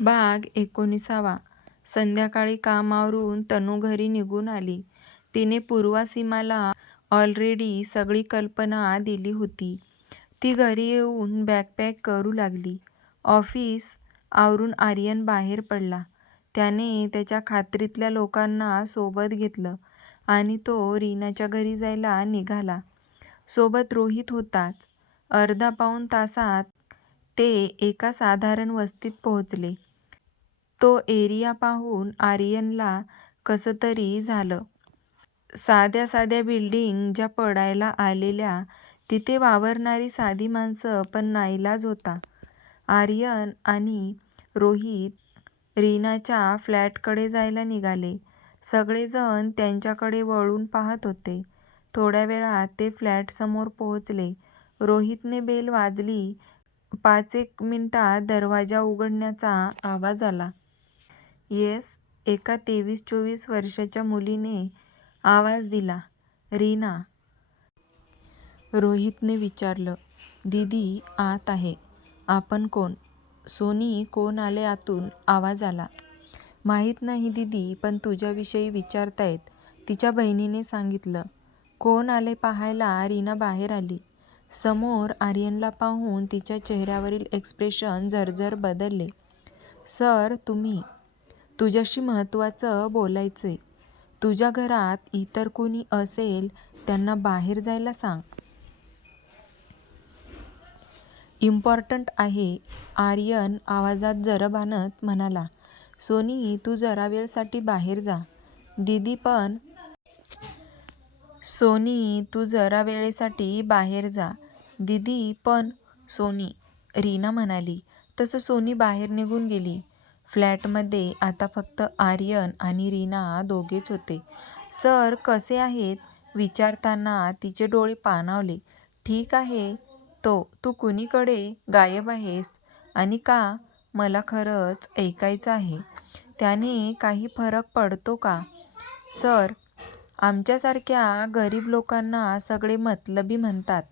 भाग एकोणिसावा संध्याकाळी काम आवरून तनू घरी निघून आली. तिने पूर्वा सीमाला ऑलरेडी सगळी कल्पना दिली होती. ती घरी येऊन बॅकपॅक करू लागली. ऑफिस आवरून आर्यन बाहेर पडला. त्याने त्याच्या खात्रीतल्या लोकांना सोबत घेतलं आणि तो रीनाच्या घरी जायला निघाला. सोबत रोहित होताच. अर्धा पाऊण तासात ते एका साधारण वस्तीत पोहोचले. तो एरिया पाहून आर्यनला कसं तरी झालं. साध्या साध्या बिल्डिंग ज्या पडायला आलेल्या तिथे वावरणारी साधी माणसं पण नाईलाज होता. आर्यन आणि रोहित रीनाच्या फ्लॅटकडे जायला निघाले. सगळेजण त्यांच्याकडे वळून पाहत होते. थोड्या वेळात ते फ्लॅटसमोर पोहोचले. रोहितने बेल वाजली. पाचेक मिनिटात दरवाजा उघडण्याचा आवाज आला. येस एका तेवीस चोवीस वर्षाच्या मुलीने आवाज दिला. रीना? रोहितने विचारलं. दीदी आत आहे. आपण कोण? सोनी कोण आले आतून आवाज आला. माहीत नाही दीदी पण तुझ्याविषयी विचारतायत तिच्या बहिणीने सांगितलं. कोण आले पाहायला रीना बाहेर आली. समोर आर्यनला पाहून तिच्या चेहऱ्यावरील एक्सप्रेशन जरजर बदलले. सर तुम्ही? तुझ्याशी महत्त्वाचं बोलायचं आहे तुझ्या घरात इतर कुणी असेल त्यांना बाहेर जायला सांग. इम्पॉर्टंट आहे. आर्यन आवाजात जरब आणत म्हणाला. सोनी तू जरा वेळसाठी बाहेर जा. दीदी पण. सोनी तू जरा वेळेसाठी बाहेर जा. दीदी पण. सोनी. रीना म्हणाली तसं सोनी बाहेर निघून गेली. फ्लॅटमध्ये आता फक्त आर्यन आणि रीना दोघेच होते. सर कसे आहेत? विचारताना तिचे डोळे पाणावले. ठीक आहे. तो तू कुणीकडे गायब आहेस आणि का? मला खरंच ऐकायचं आहे. त्याने काही फरक पडतो का? सर आमच्यासारख्या गरीब लोकांना सगळे मतलबी म्हणतात.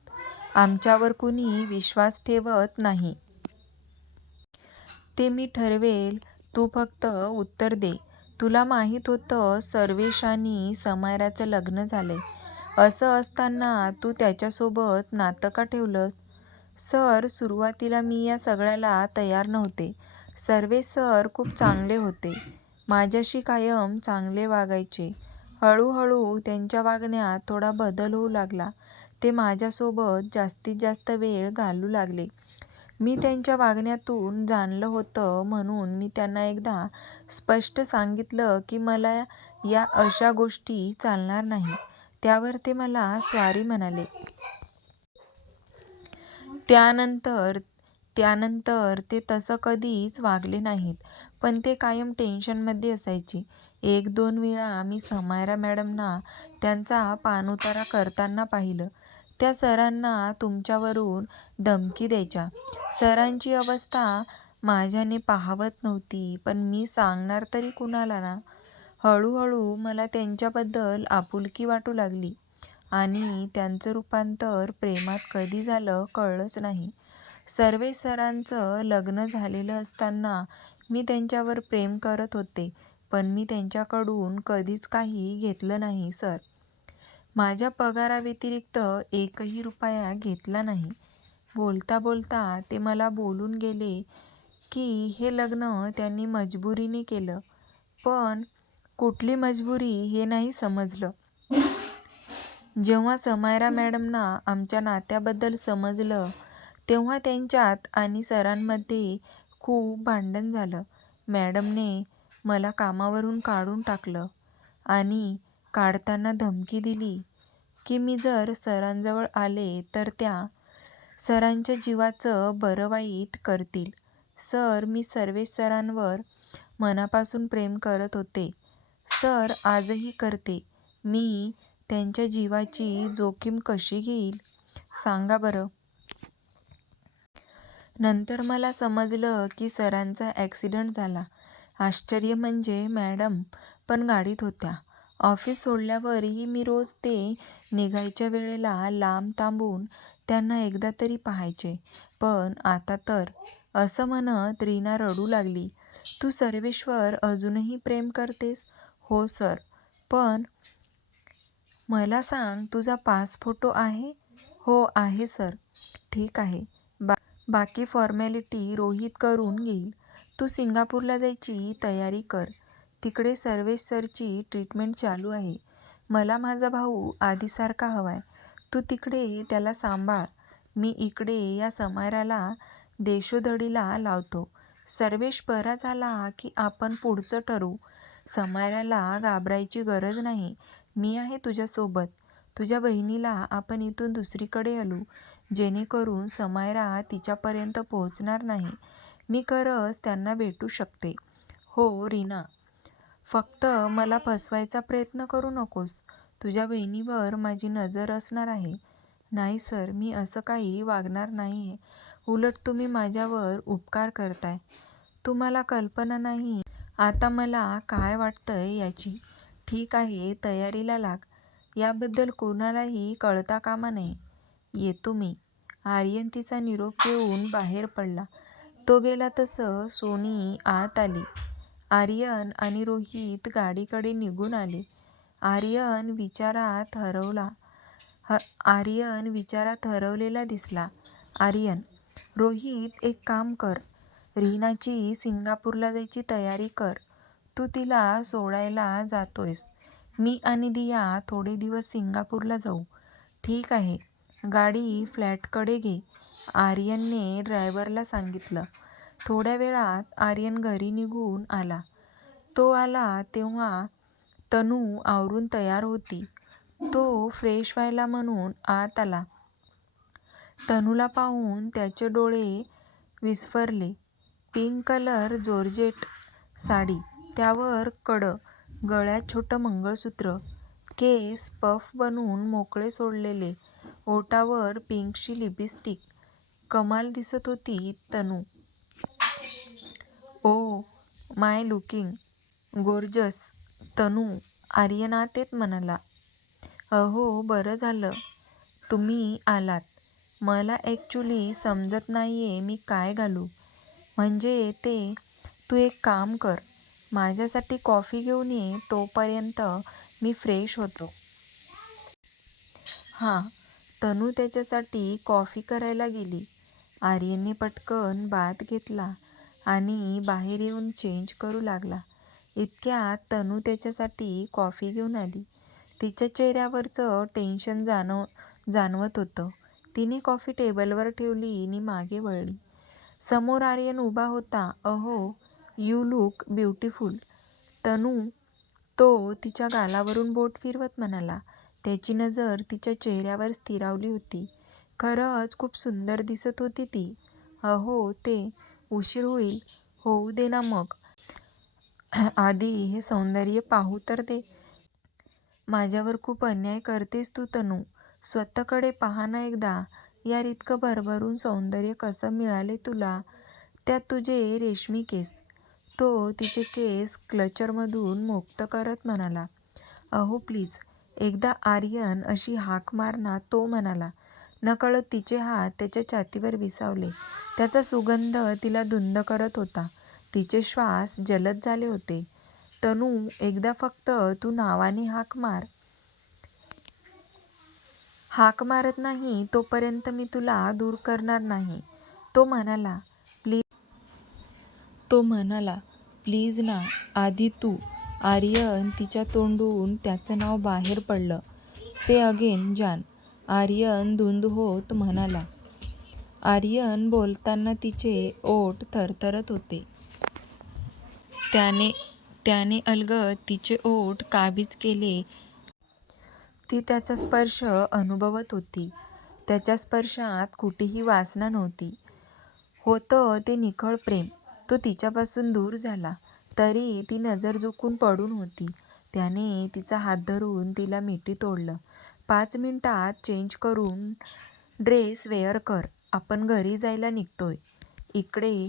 आमच्यावर कुणी विश्वास ठेवत नाही. ते मी ठरवेल. तू फक्त उत्तर दे. तुला माहीत होतं सर्वेश आणि समायराचं लग्न झालंय. असं असताना तू त्याच्यासोबत नातं का ठेवलंस? सर सुरुवातीला मी या सगळ्याला तयार नव्हते. सर्वेश सर खूप चांगले होते. माझ्याशी कायम चांगले वागायचे. हळूहळू त्यांच्या वागण्यात थोडा बदल होऊ लागला. ते माझ्यासोबत जास्तीत जास्त वेळ घालू लागले. मी त्यांच्या वागण्यातून जाणलं होतं म्हणून मी त्यांना एकदा स्पष्ट सांगितलं की मला या अशा गोष्टी चालणार नाहीत. त्यावर ते मला स्वारी म्हणाले. त्यानंतर त्यानंतर ते तसं कधीच वागले नाहीत. पण ते कायम टेन्शनमध्ये असायचे. एक दोन वेळा मी समायरा मॅडमना त्यांचा पाणउतारा करताना पाहिलं. त्या सरांना तुमच्यावरून धमकी द्यायच्या. सरांची अवस्था माझ्याने पाहावत नव्हती पण मी सांगणार तरी कुणाला ना? हळूहळू मला त्यांच्याबद्दल आपुलकी वाटू लागली आणि त्यांचं रूपांतर प्रेमात कधी झालं कळलंच नाही. सर्वेश सरांचं लग्न झालेलं असताना मी त्यांच्यावर प्रेम करत होते पण मी त्यांच्याकडून कधीच काही घेतलं नाही सर. माझ्या पगाराव्यतिरिक्त एकही रुपया घेतला नाही. बोलता बोलता ते मला बोलून गेले की हे लग्न त्यांनी मजबुरीने केलं. पण कुठली मजबुरी हे नाही समजलं. जेव्हा समायरा मॅडमना आमच्या नात्याबद्दल समजलं तेव्हा त्यांच्यात आणि सरांमध्ये खूप भांडण झालं. मॅडमने मला कामावरून काढून टाकलं आणि काढताना धमकी दिली की मी जर सरांजवळ आले तर त्या सरांच्या जीवाचं बरं वाईट करतील. सर मी सर्वेश सरांवर मनापासून प्रेम करत होते. सर आजही करते. मी त्यांच्या जीवाची जोखीम कशी घेईल सांगा बरं. नंतर मला समजलं की सरांचा ॲक्सिडंट झाला. आश्चर्य म्हणजे मॅडम पण गाडीत होत्या. ऑफिस सोडल्यावरही मी रोज ते निघायच्या वेळेला लांब थांबून त्यांना एकदा तरी पाहायचे. पण आता तर. असं म्हणत रीना रडू लागली. तू सर्वेश्वर अजूनही प्रेम करतेस हो सर पण मला सांग तुझा पास फोटो आहे हो आहे सर ठीक आहे बा बाकी फॉर्मॅलिटी रोहित करून घेईल तू सिंगापूरला जायची तयारी कर तिकडे सर्वेश सरची ट्रीटमेंट चालू आहे. मला माझा भाऊ आधीसारखा हवाय. तू तिकडे त्याला सांभाळ. मी इकडे या समायराला देशोधडीला लावतो. सर्वेश बरा झाला की आपण पुढचं ठरवू. समायराला घाबरायची गरज नाही. मी आहे तुझ्यासोबत. तुझ्या बहिणीला आपण इथून दुसरीकडे हलू. जेणेकरून समायरा तिच्यापर्यंत पोहोचणार नाही. मी खरंच त्यांना भेटू शकते. हो रीना. फक्त मला फसवायचा प्रयत्न करू नकोस. तुझ्या बहिणीवर माझी नजर असणार आहे. नाही सर मी असं काही वागणार नाही आहे उलट तुम्ही माझ्यावर उपकार करताय. तुम्हाला कल्पना नाही. आता मला काय वाटतंय याची? ठीक आहे तयारीला लाग. याबद्दल कोणालाही कळता कामा नये. येतो मी. आर्यन तिचा निरोप घेऊन बाहेर पडला. तो गेला तसं सोनी आत आली. आर्यन आणि रोहित गाडीकडे निघून आले. आर्यन विचारात हरवला. ह आर्यन विचारात हरवलेला दिसला. आर्यन रोहित एक काम कर. रीनाची सिंगापूरला जायची तयारी कर. तू तिला सोडायला जातोयस. मी आणि दिया थोडे दिवस सिंगापूरला जाऊ. ठीक आहे. गाडी फ्लॅटकडे घे. आर्यनने ड्रायव्हरला सांगितलं. थोड्या वेळात आर्यन घरी निघून आला. तो आला तेव्हा तनू आवरून तयार होती. तो फ्रेश व्हायला म्हणून आत आला. तनूला पाहून त्याचे डोळे विस्फरले. पिंक कलर जोर्जेट साडी त्यावर कडं गळ्यात छोटं मंगळसूत्र केस पफ बनवून मोकळे सोडलेले. ओठावर पिंकशी लिपस्टिक. कमाल दिसत होती तनू. ओ माय लुकिंग गोर्जस तनू आर्यनातेत येत म्हणाला. अहो बरं झालं. तुम्ही आलात. मला ॲक्च्युली समजत नाहीये मी काय घालू. म्हणजे ते तू एक काम कर. माझ्यासाठी कॉफी घेऊन ये तोपर्यंत मी फ्रेश होतो. हां तनू त्याच्यासाठी कॉफी करायला गेली. आर्यनने पटकन बाथ घेतला. आणि बाहेर येऊन चेंज करू लागला. इतक्यात तनू त्याच्यासाठी कॉफी घेऊन आली. तिच्या चेहऱ्यावरचं टेन्शन जाणव जाणवत होतं. तिने कॉफी टेबलवर ठेवली आणि मागे वळली. समोर आर्यन उभा होता. अहो यू लुक ब्युटिफुल तनू तो तिच्या गालावरून बोट फिरवत म्हणाला. त्याची नजर तिच्या चेहऱ्यावर स्थिरावली होती. खरंच खूप सुंदर दिसत होती ती. अहो ते उशीर होईल. होऊ दे ना मग. आधी हे सौंदर्य पाहू तर दे. माझ्यावर खूप अन्याय करतेस तू तनू. स्वतःकडे पहा ना एकदा. यार इतकं भरभरून सौंदर्य कसं मिळाले तुला? त्यात तुझे रेशमी केस. तो तिचे केस क्लचरमधून मुक्त करत म्हणाला. अहो प्लीज. एकदा आर्यन अशी हाक मार ना तो म्हणाला. नकळत तिचे हात त्याच्या छातीवर विसावले. त्याचा सुगंध तिला धुंद करत होता. तिचे श्वास जलद झाले होते. तनू एकदा फक्त तू नावाने हाक मार. हाक मारत नाही तोपर्यंत मी तुला दूर करणार नाही. तो म्हणाला प्लीज तो म्हणाला प्लीज ना आधी तू आर्यन तिच्या तोंडून त्याचं नाव बाहेर पडलं. से अगेन जान. आर्यन धुंद होत म्हणाला. आर्यन बोलताना तिचे ओठ थरथरत होते. त्याने त्याने अलगद तिचे ओठ काबीज केले. ती त्याचा स्पर्श अनुभवत होती. त्याच्या स्पर्शात कुठेही वासना नव्हती. होतं ते निखळ प्रेम. तो तिच्यापासून दूर झाला. तरी ती नजर झुकून पडून होती. त्याने तिचा हात धरून तिला मिठी तोडलं. पाच मिनटात चेंज करून ड्रेस वेअर कर. आपण घरी जायला निघतोय. इकडे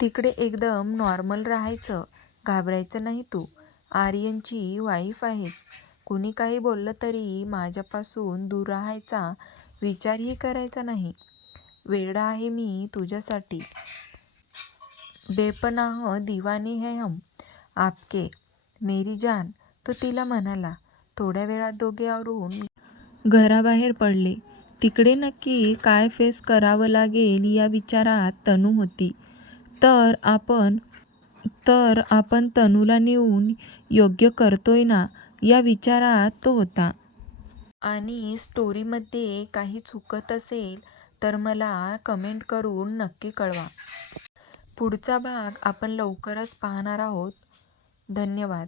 तिकडे एकदम नॉर्मल राहायचं. घाबरायचं नाही तू. आर्यनची वाईफ आहेस. कुणी काही बोललं तरी माझ्यापासून दूर राहायचा विचारही करायचा नाही. वेडा आहे मी तुझ्यासाठी. बेपनाह दिवानी है हम. आपके. मेरी जान. तो तिला म्हणाला. थोड्या वेळात दोघे आवरून घराबाहेर पडले. तिकडे नक्की काय फेस करावं लागेल या विचारात तनू होती. तर आपण तर आपण तनूला नेऊन योग्य करतोय ना या विचारात तो होता. आणि स्टोरीमध्ये काही चुकत असेल तर मला कमेंट करून नक्की कळवा. पुढचा भाग आपण लवकरच पाहणार आहोत. धन्यवाद.